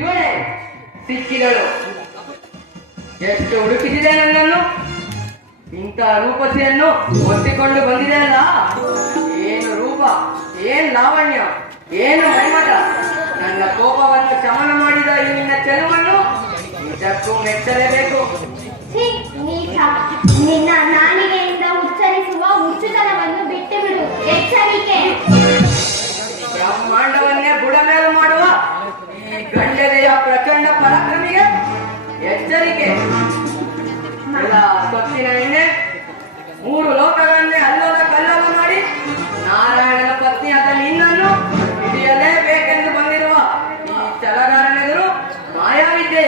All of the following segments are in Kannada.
ಇವಳೇ ಸಿಕ್ಕಿದಳು. ಎಷ್ಟು ಹುಡುಕಿಸಿದೆ ನನ್ನನ್ನು. ಇಂಥ ರೂಪಸಿಯನ್ನು ಒತ್ತಿಕೊಂಡು ಬಂದಿದೆಯಲ್ಲ. ಏನು ರೂಪ, ಏನ್ ಲಾವಣ್ಯ, ಏನು ಮೈಮಟ. ನನ್ನ ಕೋಪವನ್ನು ಶಮನ ಮಾಡಿದ ಈ ನಿನ್ನ ಚೆಲುವನ್ನು ಇದಕ್ಕೂ ಮೆಚ್ಚಲೇಬೇಕು. ನಿನ್ನ ನಾಲಿಗೆಯಿಂದ ಉಚ್ಚರಿಸುವ ಹುಚ್ಚುತನವನ್ನು ಬಿಟ್ಟು ಬಿಡು. ಎಚ್ಚರಿಕೆ. ಬ್ರಹ್ಮಾಂಡವನ್ನೇ ಬುಡಮೇಲು ಮಾಡುವ ಈ ಗಂಡದೆಯ ಪ್ರಚಂಡ ಪರಾಕ್ರಮಿಗೆ ಎಚ್ಚರಿಕೆ. ಸೊತ್ತಿನ ಎಣ್ಣೆ ಮೂರು ಲೋಕಗಳನ್ನೇ ಅಲ್ಲೋಲ ಕಲ್ಲೋಲ ಮಾಡಿ ನಾರಾಯಣನ ಪತ್ನಿಯಾದ ನಿನ್ನನ್ನು ಹಿಡಿಯಲೇಬೇಕೆಂದು ಬಂದಿರುವ ಈ ಛಲಗಾರನೆದುರು ಮಾಯಾವಿದ್ಯೆ.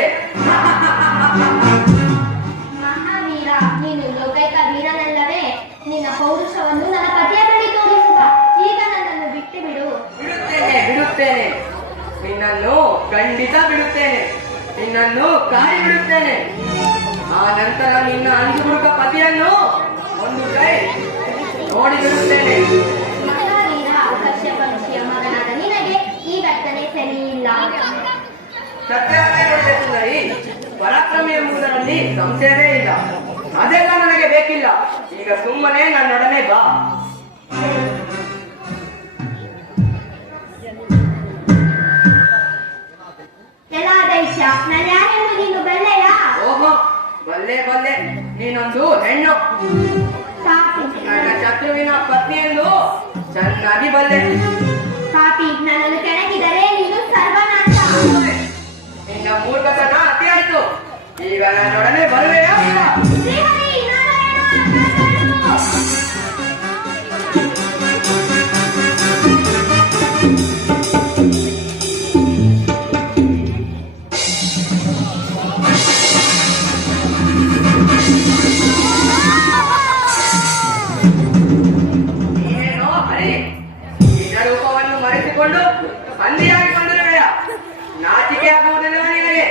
ಮಹಾವೀರ, ನೀನು ಲೋಕೈಕ ವೀರನಲ್ಲವೇ? ನಿನ್ನ ಪೌರುಷವನ್ನು ನನ್ನ ಪತಿಯ ಬಳಿ ತೋರಿಸುವ. ಈಗ ನನ್ನನ್ನು ಬಿಟ್ಟು ಬಿಡು. ಬಿಡುತ್ತೇನೆ. ನಿನ್ನನ್ನು ಖಂಡಿತ ಬಿಡುತ್ತೇನೆ. ನಿನ್ನನ್ನು ಕಾಯಿ ಬಿಡುತ್ತೇನೆ. ಆ ನಂತರ ನಿನ್ನ ಅಂಜುಗುಡುಕ ಪತಿಯನ್ನು ಒಂದು ಕೈ ನೋಡಿ ಬಿಡುತ್ತೇನೆ. ಮಹಾವೀರ, ಕಶ್ಯಪ ಋಷಿಯ ಮಗನಾದ ನಿನಗೆ ಈ ವರ್ತನೆ ಸರಿಯಿಲ್ಲ. ಸತ್ಯಾಗ್ರಹ ಸುಂದರಿ, ಪರಾಕ್ರಮಿ ಎಂಬುದರಲ್ಲಿ ಸಂಶಯವೇ ಇಲ್ಲ. ಅದೆಲ್ಲ ನನಗೆ ಬೇಕಿಲ್ಲ. ಈಗ ಸುಮ್ಮನೆ ನನ್ನೊಡನೆ ಬಾ. ಎಲ್ಲ ದೈತ್ಯ, ನಾನು ಯಾರೆಂದು ನೀನು ಬಲ್ಲೆಯಾ? ಓಹೋ, ಬಲ್ಲೆ. ನೀನೊಂದು ಹೆಣ್ಣು. ನನ್ನ ಶತ್ರುವಿನ ಪತ್ನಿ ಎಂದು ಚೆನ್ನಾಗಿ ಬಲ್ಲೆ. ಪಾಪಿ, ನನ್ನನ್ನು ಕೆಣಕಿದರೆ ನೀನು ಸರ್ವನಾಶ. ನಿನ್ನ ಮೂರ್ಖತನ ಅತಿ ಆಯ್ತು. ಈಗ ನನ್ನೊಡನೆ ಬರುವೆಯಾ? ಶ್ರೀಹರಿ ನಾರಾಯಣ. ನೀನೇನೋ ಹರಿ, ನಿನ್ನ ರೂಪವನ್ನು ಮರೆಸಿಕೊಂಡು ಬಂದಿಯಾಗಿ ಬಂದಿರುವೆಯ? ನಾಚಿಕೆ ಆಗುವುದಿಲ್ಲ ನಿನಗೆ?